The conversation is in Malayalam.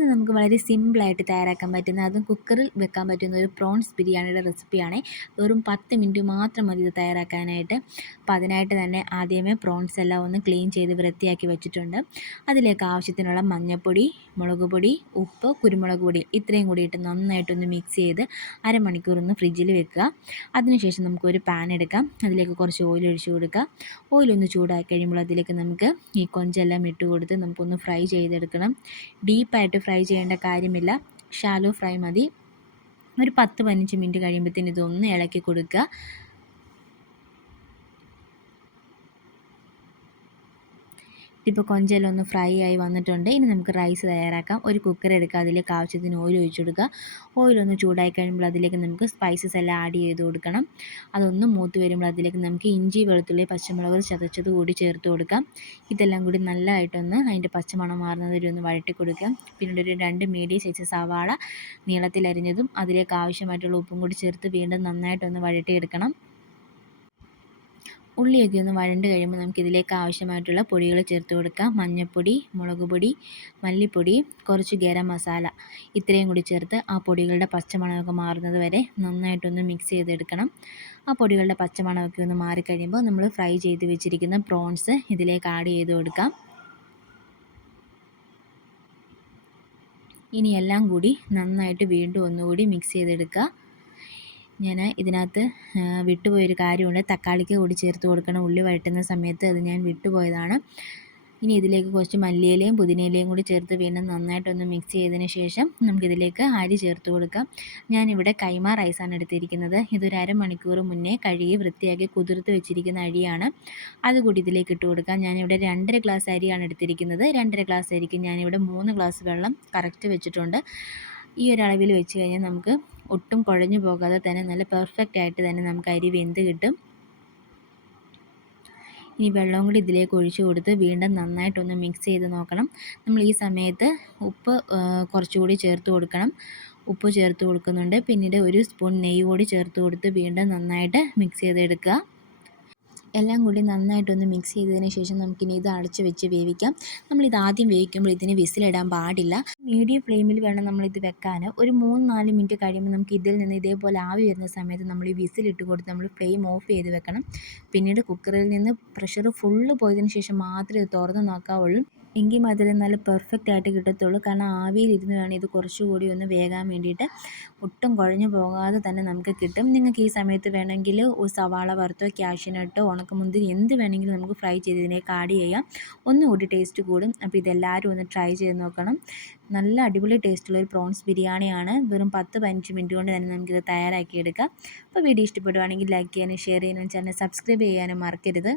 ഇന്ന് നമുക്ക് വളരെ സിമ്പിളായിട്ട് തയ്യാറാക്കാൻ പറ്റുന്ന, അതും കുക്കറിൽ വെക്കാൻ പറ്റുന്ന ഒരു പ്രോൺസ് ബിരിയാണിയുടെ റെസിപ്പിയാണ്. വെറും 10 മിനിറ്റ് മാത്രം മതി ഇത് തയ്യാറാക്കാനായിട്ട്. അപ്പോൾ അതിനായിട്ട് തന്നെ ആദ്യമേ പ്രോൺസ് എല്ലാം ഒന്ന് ക്ലീൻ ചെയ്ത് വൃത്തിയാക്കി വെച്ചിട്ടുണ്ട്. അതിലേക്ക് ആവശ്യത്തിനുള്ള മഞ്ഞൾപ്പൊടി, മുളക് പൊടി, ഉപ്പ്, കുരുമുളക് പൊടി ഇത്രയും കൂടി ഇട്ട് നന്നായിട്ടൊന്ന് മിക്സ് ചെയ്ത് അരമണിക്കൂർ ഒന്ന് ഫ്രിഡ്ജിൽ വെക്കുക. അതിനുശേഷം നമുക്കൊരു പാൻ എടുക്കാം. അതിലേക്ക് കുറച്ച് ഓയിൽ ഒഴിച്ച് കൊടുക്കുക. ഓയിലൊന്ന് ചൂടാക്കി കഴിയുമ്പോൾ അതിലേക്ക് നമുക്ക് ഈ കൊഞ്ചെല്ലാം ഇട്ട് കൊടുത്ത് നമുക്കൊന്ന് ഫ്രൈ ചെയ്തെടുക്കണം. ഡീപ്പായിട്ട് ഫ്രൈ ചെയ്യേണ്ട കാര്യമില്ല, ഷാലോ ഫ്രൈ മതി. ഒരു 10-15 മിനിറ്റ് കഴിയുമ്പോഴത്തേന് ഇതൊന്ന് ഇളക്കി കൊടുക്കുക. ഇപ്പോൾ കൊഞ്ചെല്ലാം ഒന്ന് ഫ്രൈ ആയി വന്നിട്ടുണ്ട്. ഇനി നമുക്ക് റൈസ് തയ്യാറാക്കാം. ഒരു കുക്കർ എടുക്കുക. അതിലേക്ക് ആവശ്യത്തിന് ഓയിൽ ഒഴിച്ച് കൊടുക്കുക. ഓയിലൊന്ന് ചൂടായി കഴിയുമ്പോൾ അതിലേക്ക് നമുക്ക് സ്പൈസസ് എല്ലാം ആഡ് ചെയ്ത് കൊടുക്കണം. അതൊന്ന് മൂത്ത് വരുമ്പോൾ അതിലേക്ക് നമുക്ക് ഇഞ്ചി, വെളുത്തുള്ളി, പച്ചമുളക് ചതച്ചത് കൂടി ചേർത്ത് കൊടുക്കാം. ഇതെല്ലാം കൂടി നല്ലതായിട്ടൊന്ന് അതിൻ്റെ പച്ചമണം മാറുന്നത് വരെ ഒന്ന് വഴറ്റി കൊടുക്കുക. പിന്നീട് ഒരു 2 മീഡിയം സൈസ് സവാള നീളത്തിലരിഞ്ഞതും അതിലേക്ക് ആവശ്യമായിട്ടുള്ള ഉപ്പും കൂടി ചേർത്ത് വീണ്ടും നന്നായിട്ടൊന്ന് വഴറ്റിയെടുക്കണം. ഉള്ളിയൊക്കെ ഒന്ന് വഴണ്ട് കഴിയുമ്പോൾ നമുക്കിതിലേക്ക് ആവശ്യമായിട്ടുള്ള പൊടികൾ ചേർത്ത് കൊടുക്കാം. മഞ്ഞൾപ്പൊടി, മുളക് പൊടി, മല്ലിപ്പൊടി, കുറച്ച് ഗരം മസാല ഇത്രയും കൂടി ചേർത്ത് ആ പൊടികളുടെ പച്ചമണമൊക്കെ മാറുന്നത് വരെ നന്നായിട്ടൊന്ന് മിക്സ് ചെയ്തെടുക്കണം. ആ പൊടികളുടെ പച്ചമണമൊക്കെ ഒന്ന് മാറിക്കഴിയുമ്പോൾ നമ്മൾ ഫ്രൈ ചെയ്ത് വെച്ചിരിക്കുന്ന പ്രോൺസ് ഇതിലേക്ക് ആഡ് ചെയ്ത് കൊടുക്കാം. ഇനി എല്ലാം കൂടി നന്നായിട്ട് വീണ്ടും ഒന്നുകൂടി മിക്സ് ചെയ്തെടുക്കുക. ഞാൻ ഇതിനകത്ത് വിട്ടുപോയൊരു കാര്യമുണ്ട്, തക്കാളിക്ക് കൂടി ചേർത്ത് കൊടുക്കണം ഉള്ളി വഴറ്റുന്ന സമയത്ത്. അത് ഞാൻ വിട്ടുപോയതാണ്. ഇനി ഇതിലേക്ക് കുറച്ച് മല്ലിയിലയും പുതിനയിലയും കൂടി ചേർത്ത് വീണ്ടും നന്നായിട്ടൊന്ന് മിക്സ് ചെയ്തതിന് ശേഷം നമുക്കിതിലേക്ക് അരി ചേർത്ത് കൊടുക്കാം. ഞാനിവിടെ കൈമ റൈസാണ് എടുത്തിരിക്കുന്നത്. ഇതൊരു അരമണിക്കൂർ മുന്നേ കഴുകി വൃത്തിയാക്കി കുതിർത്ത് വെച്ചിരിക്കുന്ന അരിയാണ്. അതുകൂടി ഇതിലേക്ക് ഇട്ട് കൊടുക്കാം. ഞാനിവിടെ 2.5 ഗ്ലാസ് അരിയാണ് എടുത്തിരിക്കുന്നത്. 2.5 ഗ്ലാസ് അരിക്ക് ഞാനിവിടെ 3 ഗ്ലാസ് വെള്ളം കറക്റ്റ് വെച്ചിട്ടുണ്ട്. ഈ ഒരളവിൽ വെച്ച് കഴിഞ്ഞാൽ നമുക്ക് ഒട്ടും കുഴഞ്ഞു പോകാതെ തന്നെ നല്ല പെർഫെക്റ്റ് ആയിട്ട് തന്നെ നമുക്ക് അരി വെന്ത് കിട്ടും. ഇനി വെള്ളം കൂടി ഇതിലേക്ക് ഒഴിച്ച് കൊടുത്ത് വീണ്ടും നന്നായിട്ടൊന്ന് മിക്സ് ചെയ്ത് നോക്കണം. നമ്മൾ ഈ സമയത്ത് ഉപ്പ് കുറച്ചുകൂടി ചേർത്ത് കൊടുക്കണം. ഉപ്പ് ചേർത്ത് കൊടുക്കുന്നുണ്ട്. പിന്നീട് 1 സ്പൂൺ നെയ്യ് കൂടി ചേർത്ത് കൊടുത്ത് വീണ്ടും നന്നായിട്ട് മിക്സ് ചെയ്തെടുക്കുക. എല്ലാം കൂടി നന്നായിട്ടൊന്ന് മിക്സ് ചെയ്തതിന് ശേഷം നമുക്കിനി ഇത് അടച്ച് വെച്ച് വേവിക്കാം. നമ്മളിത് ആദ്യം വേവിക്കുമ്പോൾ ഇതിന് വിസിലിടാൻ പാടില്ല. മീഡിയം ഫ്ലെയിമിൽ വേണം നമ്മളിത് വെക്കാൻ. ഒരു 3-4 മിനിറ്റ് കഴിയുമ്പോൾ നമുക്ക് ഇതിൽ നിന്ന് ഇതേപോലെ ആവി വരുന്ന സമയത്ത് നമ്മൾ ഈ വിസിലിട്ട് കൊടുത്ത് നമ്മൾ ഫ്ലെയിം ഓഫ് ചെയ്ത് വെക്കണം. പിന്നീട് കുക്കറിൽ നിന്ന് പ്രഷർ ഫുള്ള് പോയതിന് ശേഷം മാത്രമേ ഇത് തുറന്ന് നോക്കാവുള്ളൂ. എങ്കിൽ മാത്രമേ നല്ല പെർഫെക്റ്റ് ആയിട്ട് കിട്ടത്തുള്ളൂ. കാരണം ആവിയിലിരുന്ന് വേണം ഇത് കുറച്ചുകൂടി ഒന്ന് വേകാൻ വേണ്ടിയിട്ട്. ഒട്ടും കുഴഞ്ഞു പോകാതെ തന്നെ നമുക്ക് കിട്ടും. നിങ്ങൾക്ക് ഈ സമയത്ത് വേണമെങ്കിൽ സവാള വറുത്തോ, കാഷ്യൂനട്ടോ, ഉണക്കമുന്തിരി എന്ത് വേണമെങ്കിലും നമുക്ക് ഫ്രൈ ചെയ്ത് ഇതിലേക്ക് ആഡ് ചെയ്യാം. ഒന്നുകൂടി ടേസ്റ്റ് കൂടും. അപ്പോൾ ഇതെല്ലാവരും ഒന്ന് ട്രൈ ചെയ്ത് നോക്കണം. നല്ല അടിപൊളി ടേസ്റ്റുള്ള ഒരു പ്രോൺസ് ബിരിയാണിയാണ്. വെറും 10-15 മിനിറ്റ് കൊണ്ട് തന്നെ നമുക്കിത് തയ്യാറാക്കിയെടുക്കാം. അപ്പോൾ വീഡിയോ ഇഷ്ടപ്പെടുവാണെങ്കിൽ ലൈക്ക് ചെയ്യാനും ഷെയർ ചെയ്യാനും ചാനൽ സബ്സ്ക്രൈബ് ചെയ്യാനും മറക്കരുത്.